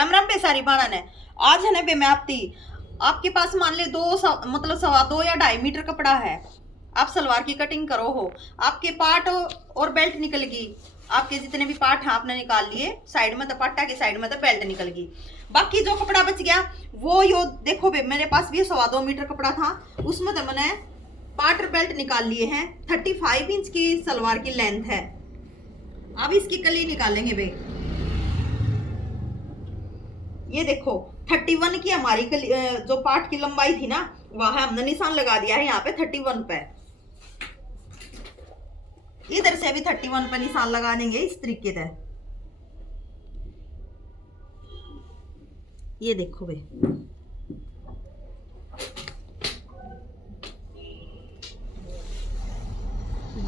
राम राम बेसारी बाणा ने। आज है ना बे मैं आपके पास मान ले मतलब 2.25 या 2.5 मीटर कपड़ा है। आप सलवार की कटिंग करो हो, आपके पार्ट और बेल्ट निकल गई। आपके जितने भी पार्ट हैं आपने निकाल लिए, साइड में तो पाटा के साइड में तो बेल्ट निकल गई। बाकी जो कपड़ा बच गया वो यो देखो बे, मेरे पास भी 2.25 मीटर कपड़ा था, उसमें तो मैंने पार्ट और बेल्ट निकाल लिए हैं। 35 इंच की सलवार की लेंथ है। अब इसकी कली निकालेंगे बे। ये देखो 31 की हमारी जो पार्ट की लंबाई थी ना, वह हमने निशान लगा दिया है यहाँ पे 31 पे। इधर से भी 31 पे निशान लगा देंगे इस तरीके से। ये देखो भाई,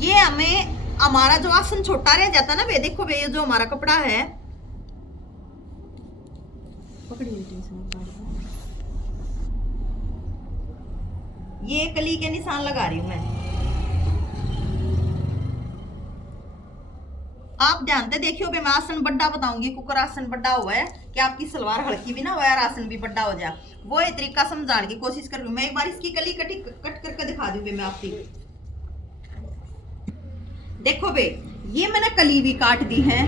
ये हमें हमारा जो आसन छोटा रह जाता ना भाई, देखो भाई ये जो हमारा कपड़ा है, ये कली के निशान लगा रही हूं मैं। आप जानते देखियो बे, मैं आसन बड्डा बताऊंगी। कुकर आसन बड्डा हुआ है कि आपकी सलवार हल्की भी ना हो और आसन भी बड्डा हो जाए, वो ये तरीका समझाने की कोशिश कर रही हूं मैं। एक बार इसकी कली कट करके दिखा दूं बे मैं आपकी। देखो बे, ये मैंने कली भी काट दी है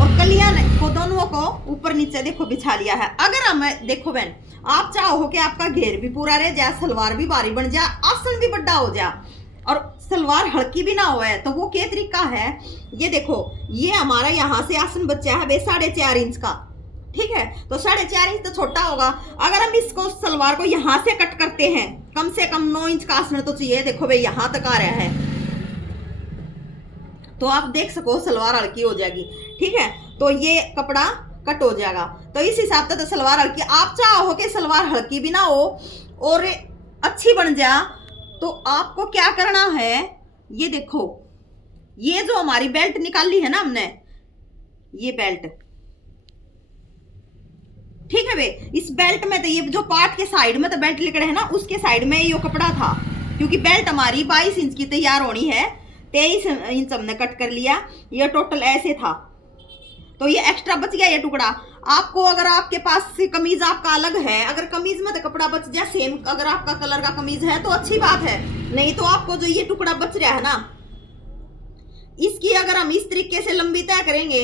और कलियां को दोनों को ऊपर नीचे देखो बिछा लिया है। अगर हम देखो बहन, आप चाहो कि आपका घेर भी पूरा रह जाए, सलवार भी भारी बन जाए, आसन भी बड़ा हो जाए और सलवार हल्की भी ना हो, तो वो क्या तरीका है। ये देखो, ये हमारा यहाँ से आसन बच्चा है 4.5 इंच का, ठीक है। तो 4.5 इंच तो छोटा होगा। अगर हम इसको सलवार को यहाँ से कट करते हैं, कम से कम 9 इंच का आसन तो चाहिए। देखो भाई यहाँ तक आ रहा है, तो आप देख सको सलवार हल्की हो जाएगी, ठीक है। तो ये कपड़ा कट हो जाएगा। तो इस हिसाब से तो सलवार हल्की, आप चाहो कि सलवार हल्की भी ना हो और अच्छी बन जाए, तो आपको क्या करना है। ये देखो, ये जो हमारी बेल्ट निकाली है ना हमने, ये बेल्ट, ठीक है बे। इस बेल्ट में तो ये जो पार्ट के साइड में तो बेल्ट लिकड़े है ना, उसके साइड में ये कपड़ा था। क्योंकि बेल्ट हमारी 22 इंच की तैयार होनी है, 23 इंच हमने कट कर लिया। ये टोटल ऐसे था, तो ये एक्स्ट्रा बच गया ये टुकड़ा। आपको अगर आपके पास से कमीज आपका अलग है, अगर कमीज में तो कपड़ा बच जाए सेम, अगर आपका कलर का कमीज है तो अच्छी बात है, नहीं तो आपको जो ये टुकड़ा बच रहा है ना, इसकी अगर हम इस तरीके से लंबी तय करेंगे,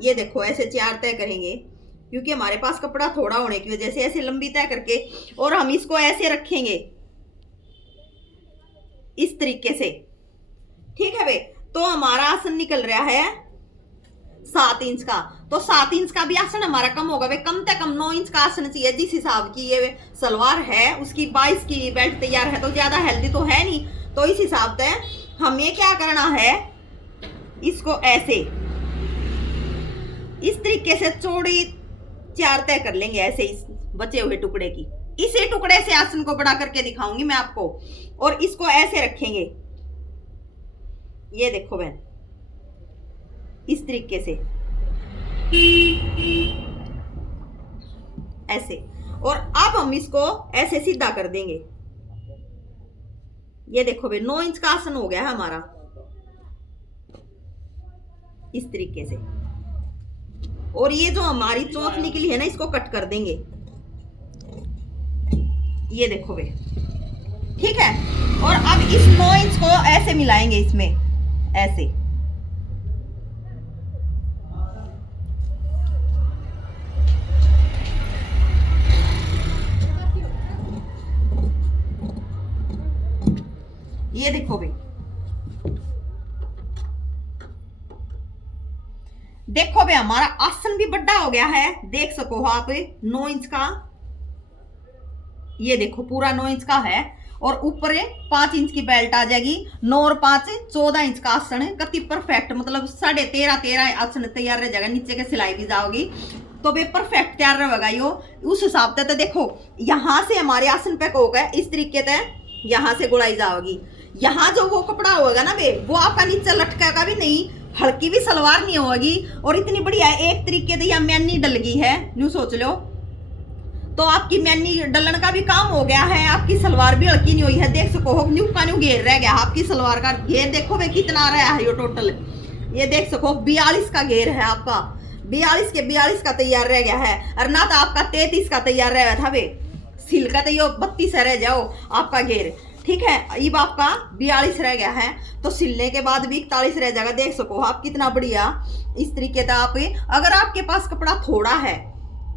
ये देखो ऐसे 4 तय करेंगे, क्योंकि हमारे पास कपड़ा थोड़ा होने की वजह से ऐसे लंबी तय करके, और हम इसको ऐसे रखेंगे इस तरीके से, ठीक है भाई। तो हमारा आसन निकल रहा है 7 इंच का। तो 7 इंच का भी आसन हमारा कम होगा भाई, कम से कम 9 इंच का आसन चाहिए। जिस हिसाब की ये सलवार है, उसकी 22 की बेल्ट तैयार है, तो ज्यादा हेल्दी तो है नहीं। तो इस हिसाब से हमें क्या करना है, इसको ऐसे इस तरीके से चौड़ी 4 तय कर लेंगे ऐसे, इस बचे हुए टुकड़े की। इसी टुकड़े से आसन को बड़ा करके दिखाऊंगी मैं आपको, और इसको ऐसे रखेंगे। ये देखो बहन, इस तरीके से ऐसे, और अब हम इसको ऐसे सीधा कर देंगे। ये देखो भाई 9 इंच का आसन हो गया है हमारा, इस तरीके से। और ये जो हमारी चोंच निकली है ना, इसको कट कर देंगे। ये देखो भाई, ठीक है। और अब इस 9 इंच को ऐसे मिलाएंगे इसमें, ऐसे। ये देखो भाई, देखो भाई हमारा आसन भी बड़ा हो गया है, देख सको आप 9 इंच का। ये देखो पूरा 9 इंच का है, और ऊपर 5 इंच की बेल्ट आ जाएगी। 9 और 5 14 इंच का आसन, कति परफेक्ट, मतलब 13.5 आसन तैयार रह जाएगा। नीचे के सिलाई भी जाओगी तो भी परफेक्ट तैयार रहेगा यो। उस हिसाब से तो देखो, यहाँ से हमारे आसन पे हो गए इस तरीके से, यहाँ से गुड़ाई जाओगी। यहाँ जो वो कपड़ा होगा ना बे, वो आपका नीचे लटकेगा भी नहीं, हल्की भी सलवार नहीं होगी, और इतनी बढ़िया एक तरीके से यहाँ मैनी डल गई है, न्यू सोच लो। तो आपकी मैनी डलन का भी काम हो गया है, आपकी सलवार भी हल्की नहीं हुई है। देख सको हो न्यू का न्यू घेर रह गया आपकी सलवार का। घेर देखो भाई कितना आ रहा है, ये टोटल ये देख सको 42 का घेर है आपका। 42 के 42 का तैयार रह गया है, और ना तो आपका 33 का तैयार रह गया था बे, सिल का तो ये 32 रह जाओ आपका घेर, ठीक है। अब आपका 42 रह गया है, तो सिलने के बाद भी 41 रह जाएगा। देख सको आप कितना बढ़िया इस तरीके का। आप अगर आपके पास कपड़ा थोड़ा है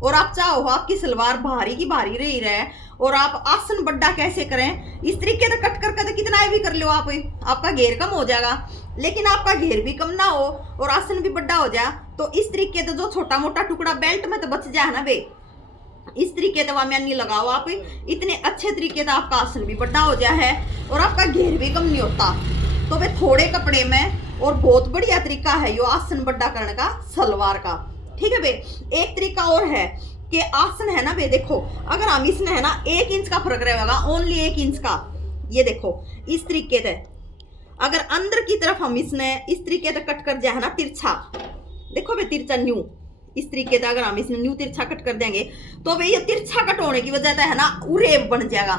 और आप चाहो आपकी सलवार भारी की भारी रही रहे और आप आसन बड्डा कैसे करें, इस तरीके से कट करके तो कितना भी कर लो आप, आपका घेर कम हो जाएगा। लेकिन आपका घेर भी कम ना हो और आसन भी बड्डा हो जाए, तो इस तरीके से जो छोटा मोटा टुकड़ा बेल्ट में तो बच जाए ना बे, इस तरीके से वाम्यानी लगाओ आप, इतने अच्छे तरीके से आपका आसन भी बड़ा हो जाए है और आपका घेर भी कम नहीं होता। तो वे थोड़े कपड़े में और बहुत बढ़िया तरीका है यो आसन बड़ा करने का सलवार का, ठीक है बे। एक तरीका और है कि आसन है ना बे, देखो अगर हम इसमें है ना 1 इंच का फर्क रहेगा, ओनली 1 इंच का। ये देखो इस तरीके से अगर अंदर की तरफ हम इसने इस तरीके से कट कर जाए ना तिरछा, देखो बे तिरछा न्यू, इस तरीके से अगर हम इसने न्यू तिरछा कट कर देंगे तो भाई ये तिरछा कट होने की वजह से है ना उरेब बन जाएगा,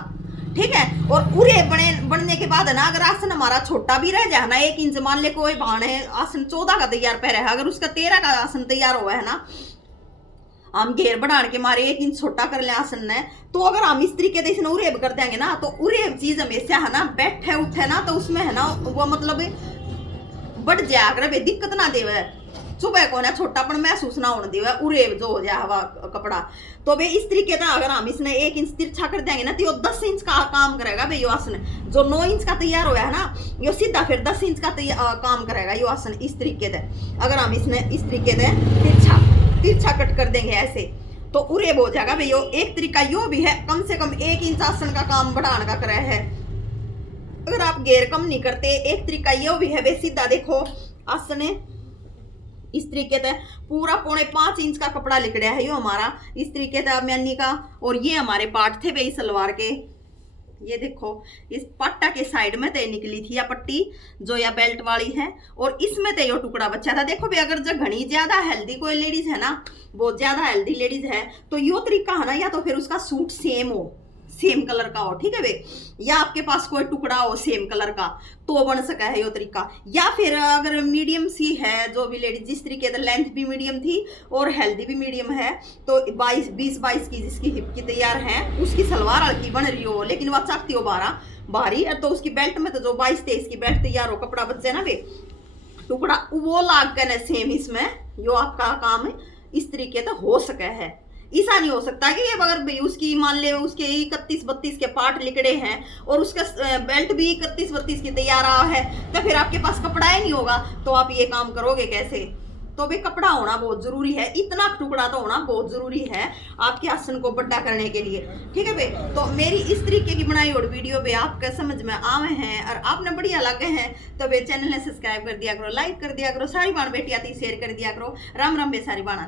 ठीक है। और उरेब बनने के बाद है ना अगर आसन हमारा छोटा भी रह जाए ना 1 इंच, मान ले कोई भाण है आसन 14 का तैयार पह रहा है, अगर उसका 13 का आसन तैयार हुआ है ना, हम घेर बढ़ाने के मारे 1 इंच छोटा कर ले आसन ने, तो अगर हम इस तरीके से इसने उरेब कर देंगे ना, तो उरेब चीज हमेशा है ना बैठे उठे ना तो उसमें है ना वो मतलब बढ़ जाया करे, दिक्कत ना देवे, सुबह को ना छोटापन महसूस ना होने देवे, उरेब जो हो जाए हवा कपड़ा। तो भाई इस तरीके से अगर हम इसने 1 इंच तिरछा कर देंगे ना तो 10 इंच का काम करेगा भाई यो आसन। जो 9 इंच का तैयार हुआ है ना यो सीधा फिर 10 इंच का काम करेगा यो आसन। इस तरीके से अगर हम इसने इस तरीके से तिरछा कट कर देंगे ऐसे तो उरेब हो जाएगा भाई। यो एक तरीका यो भी है, कम से कम 1 इंच आसन का काम बढ़ाने का करे है। अगर आप घेर कम नहीं करते, एक तरीका यो भी है भाई, सीधा देखो आसन इस तरीके से पूरा 4.5 इंच का कपड़ा लिकड़ा है यो हमारा, इस तरीके से म्यानी का। और ये हमारे पार्ट थे भाई सलवार के, ये देखो इस पट्टा के साइड में ते निकली थी या पट्टी जो या बेल्ट वाली है, और इसमें ते यो टुकड़ा बचा था। देखो भाई अगर जो घनी ज्यादा हेल्दी कोई लेडीज है ना, बहुत ज्यादा हेल्दी लेडीज है, तो यो तरीका है ना, या तो फिर उसका सूट सेम हो, सेम कलर का हो, ठीक है भाई, या आपके पास कोई टुकड़ा हो सेम कलर का तो बन सका है यो तरीका। या फिर अगर मीडियम सी है जो भी लेडीज, जिस तरीके से लेंथ भी मीडियम थी और हेल्दी भी मीडियम है, तो 20-22 की जिसकी हिप की तैयार है, उसकी सलवार हल्की बन रही हो लेकिन वह चाहती हो भारी, तो उसकी बेल्ट में तो जो 22-23 की बेल्ट तैयार हो, कपड़ा बच जाए ना वे, टुकड़ा वो लाग कर सेम इसमें यो आपका काम इस तरीके से हो सका है। ऐसा नहीं हो सकता कि अगर भाई उसकी मान ले उसके 31-32 के पार्ट लिकड़े हैं और उसका बेल्ट भी 31-32 की तैयार आ है, तो फिर आपके पास कपड़ा ही नहीं होगा, तो आप ये काम करोगे कैसे। तो भाई कपड़ा होना बहुत जरूरी है, इतना टुकड़ा तो होना बहुत जरूरी है आपके आसन को बड़ा करने के लिए, ठीक है भाई। तो मेरी इस तरीके की बनाई हुई वीडियो भी आपके समझ में आवे हैं और आपने बढ़िया लगे हैं, तो भाई चैनल ने सब्सक्राइब कर दिया करो, लाइक कर दिया करो, सारी बाण बेटिया थी शेयर कर दिया करो। राम राम बे सारी बाणा।